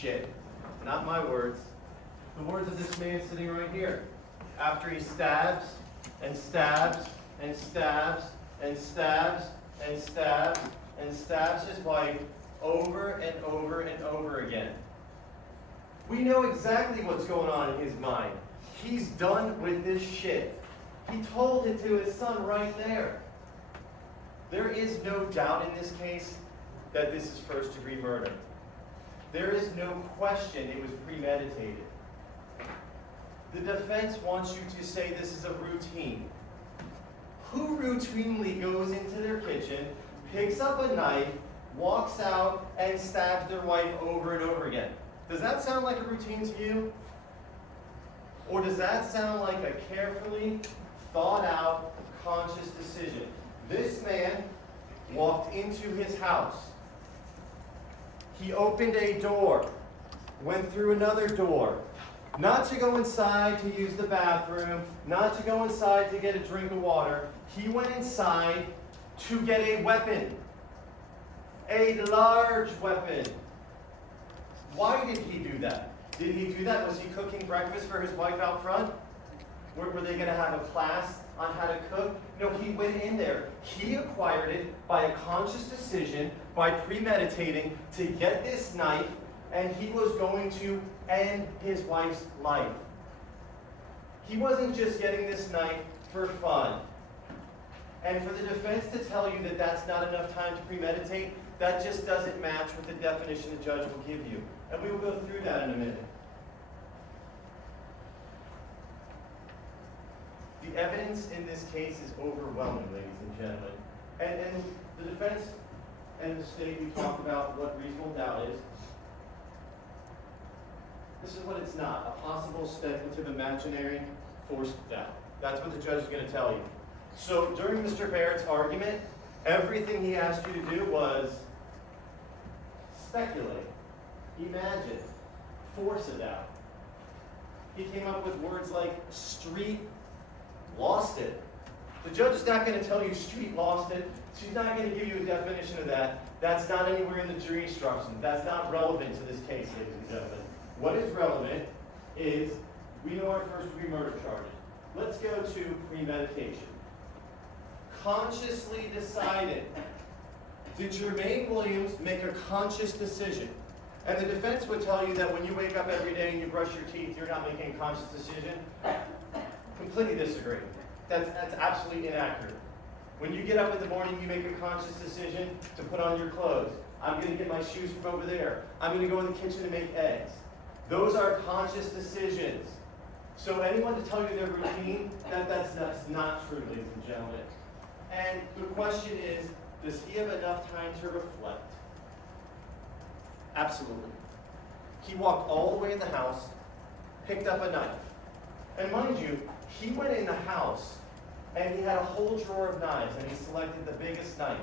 shit. Not my words. The words of this man sitting right here. After he stabs and stabs and stabs and stabs and stabs and stabs his wife over and over and over again. We know exactly what's going on in his mind. He's done with this shit. He told it to his son right there. There is no doubt in this case that this is first-degree murder. There is no question it was premeditated. The defense wants you to say this is a routine. Who routinely goes into their kitchen, picks up a knife, walks out, and stabs their wife over and over again? Does that sound like a routine to you? Or does that sound like a carefully thought out, conscious decision? This man walked into his house. He opened a door, went through another door, not to go inside to use the bathroom, not to go inside to get a drink of water. He went inside to get a weapon, a large weapon. Why did he do that? Did he do that? Was he cooking breakfast for his wife out front? Were they going to have a class on how to cook? No, he went in there. He acquired it by a conscious decision, by premeditating to get this knife, and he was going to end his wife's life. He wasn't just getting this knife for fun. And for the defense to tell you that that's not enough time to premeditate, that just doesn't match with the definition the judge will give you. And we will go through that in a minute. The evidence in this case is overwhelming, ladies and gentlemen. And the defense and the state, we talk about what reasonable doubt is. This is what it's not, a possible speculative, imaginary, forced doubt. That's what the judge is going to tell you. So during Mr. Barrett's argument, everything he asked you to do was speculate, imagine, force a doubt. He came up with words like street lost it. The judge is not going to tell you street lost it. She's not going to give you a definition of that. That's not anywhere in the jury instructions. That's not relevant to this case, ladies and gentlemen. What is relevant is, we know our first-degree murder charges. Let's go to premeditation. Consciously decided. Did Jermaine Williams make a conscious decision? And the defense would tell you that when you wake up every day and you brush your teeth, you're not making a conscious decision. Completely disagree. That's absolutely inaccurate. When you get up in the morning, you make a conscious decision to put on your clothes. I'm going to get my shoes from over there. I'm going to go in the kitchen and make eggs. Those are conscious decisions. So anyone to tell you their routine, that's not true, ladies and gentlemen. And the question is, does he have enough time to reflect? Absolutely. He walked all the way in the house, picked up a knife. And mind you, he went in the house and he had a whole drawer of knives and he selected the biggest knife.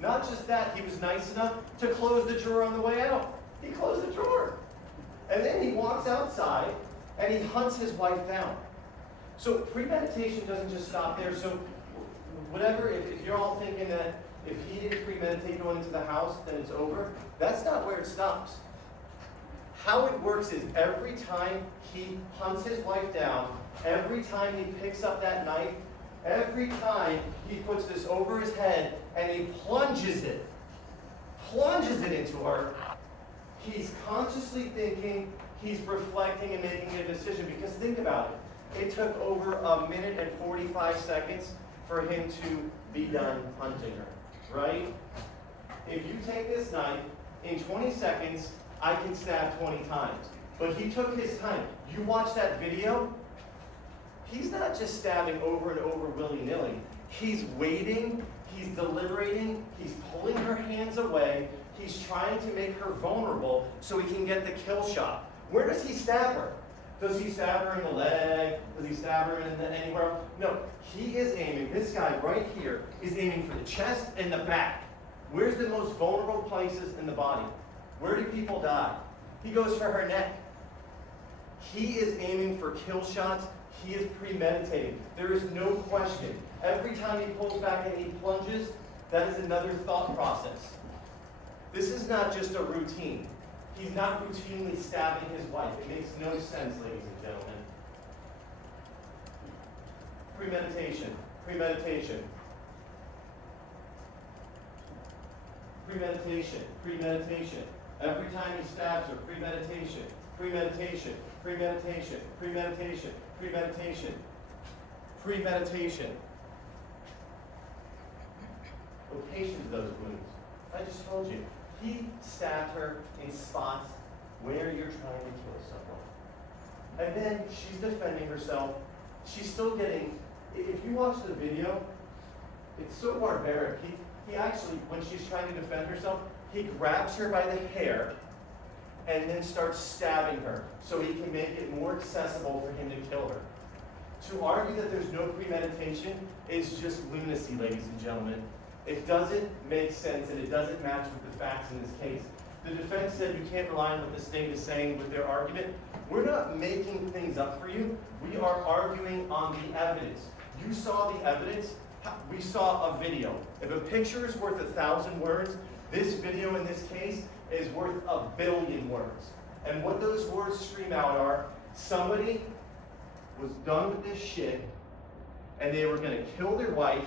Not just that, he was nice enough to close the drawer on the way out. He closed the drawer. And then he walks outside and he hunts his wife down. So premeditation doesn't just stop there. So whatever, if you're all thinking that if he didn't premeditate going into the house, then it's over, that's not where it stops. How it works is every time he hunts his wife down, every time he picks up that knife, every time he puts this over his head and he plunges it into her, he's consciously thinking, he's reflecting and making a decision. Because think about it. It took over 1 minute and 45 seconds for him to be done hunting her, right? If you take this knife, in 20 seconds, I can stab 20 times. But he took his time. You watch that video, he's not just stabbing over and over willy-nilly. He's waiting, he's deliberating, he's pulling her hands away, he's trying to make her vulnerable so he can get the kill shot. Where does he stab her? Does he stab her in the leg? Does he stab her anywhere else? No, he is aiming, this guy right here, is aiming for the chest and the back. Where's the most vulnerable places in the body? Where do people die? He goes for her neck. He is aiming for kill shots. He is premeditating. There is no question. Every time he pulls back and he plunges, that is another thought process. This is not just a routine. He's not routinely stabbing his wife. It makes no sense, ladies and gentlemen. Premeditation, premeditation. Premeditation, premeditation. Every time he stabs her, premeditation, premeditation, premeditation, premeditation, premeditation, premeditation. Location of those wounds. I just told you. He stabbed her in spots where you're trying to kill someone. And then she's defending herself. She's still getting, if you watch the video, it's so barbaric. He actually, when she's trying to defend herself, he grabs her by the hair and then starts stabbing her so he can make it more accessible for him to kill her. To argue that there's no premeditation is just lunacy, ladies and gentlemen. It doesn't make sense, and it doesn't match with the facts in this case. The defense said you can't rely on what the state is saying with their argument. We're not making things up for you. We are arguing on the evidence. You saw the evidence. We saw a video. If a picture is worth 1,000 words, this video in this case is worth 1,000,000,000 words. And what those words scream out are, somebody was done with this shit, and they were going to kill their wife,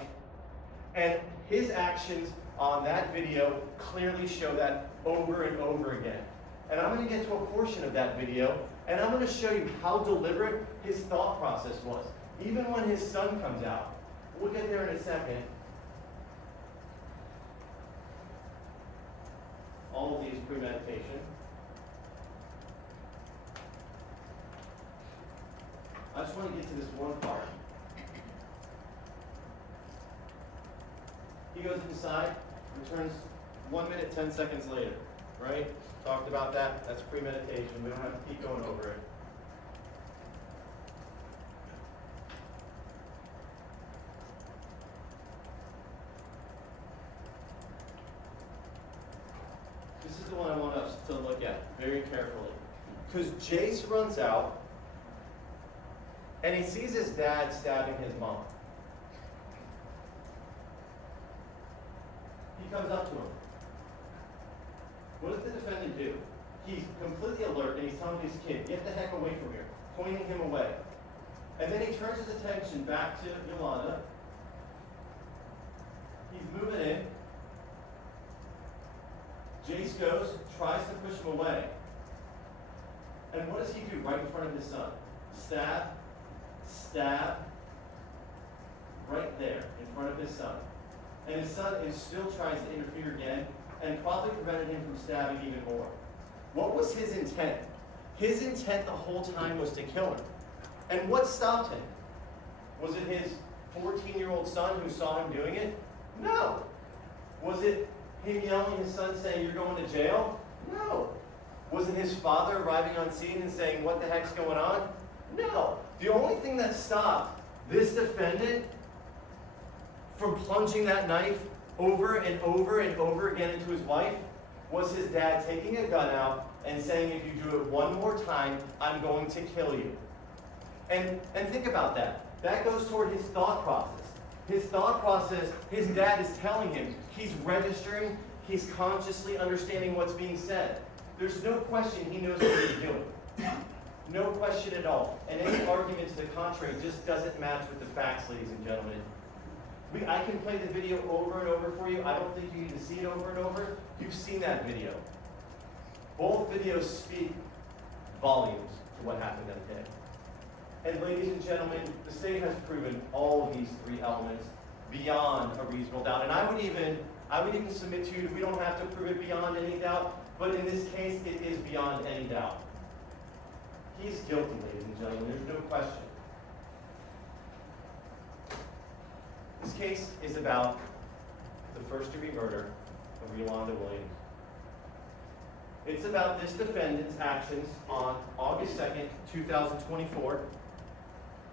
and his actions on that video clearly show that over and over again. And I'm going to get to a portion of that video, and I'm going to show you how deliberate his thought process was. Even when his son comes out. We'll get there in a second. All of these premeditation. I just want to get to this one part. He goes inside, returns 1 minute, 10 seconds later, right? Talked about that. That's premeditation. We don't have to keep going over it. This is the one I want us to look at very carefully. Because Jace runs out, and he sees his dad stabbing his mom. He comes up to him. What does the defendant do? He's completely alert, and he's telling his kid, get the heck away from here, pointing him away. And then he turns his attention back to Yolanda. He's moving in. Jace goes, tries to push him away. And what does he do right in front of his son? Stab, stab, right there in front of his son. And his son is still trying to interfere again and probably prevented him from stabbing even more. What was his intent? His intent the whole time was to kill him. And what stopped him? Was it his 14-year-old son who saw him doing it? No. Was it him yelling at his son saying, you're going to jail? No. Was it his father arriving on scene and saying, what the heck's going on? No. The only thing that stopped this defendant from plunging that knife over and over and over again into his wife was his dad taking a gun out and saying, if you do it one more time, I'm going to kill you. And think about that. That goes toward his thought process. His thought process, his dad is telling him, he's registering, he's consciously understanding what's being said. There's no question he knows what he's doing. No question at all. And any argument to the contrary just doesn't match with the facts, ladies and gentlemen. I can play the video over and over for you. I don't think you need to see it over and over. You've seen that video. Both videos speak volumes to what happened that day. And ladies and gentlemen, the state has proven all of these three elements beyond a reasonable doubt. And I would even submit to you that we don't have to prove it beyond any doubt, but in this case, it is beyond any doubt. He's guilty, ladies and gentlemen. There's no question. This case is about the first-degree murder of Yolanda Williams. It's about this defendant's actions on August 2nd, 2024,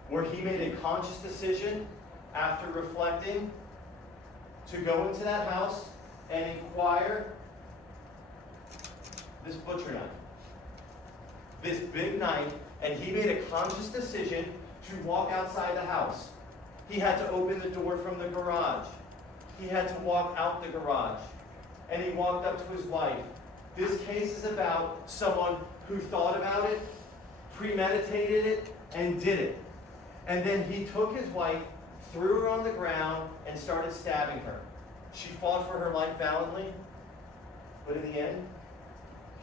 where he made a conscious decision after reflecting to go into that house and inquire this butcher knife, this big knife, and he made a conscious decision to walk outside the house. He had to open the door from the garage. He had to walk out the garage. And he walked up to his wife. This case is about someone who thought about it, premeditated it, and did it. And then he took his wife, threw her on the ground, and started stabbing her. She fought for her life valiantly, but in the end,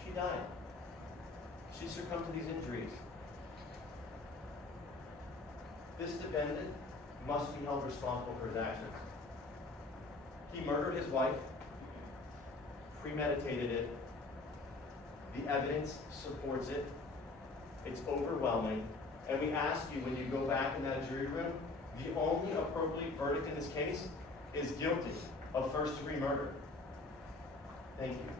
she died. She succumbed to these injuries. This defendant must be held responsible for his actions. He murdered his wife, premeditated it. The evidence supports it. It's overwhelming. And we ask you, when you go back in that jury room, the only appropriate verdict in this case is guilty of first-degree murder. Thank you.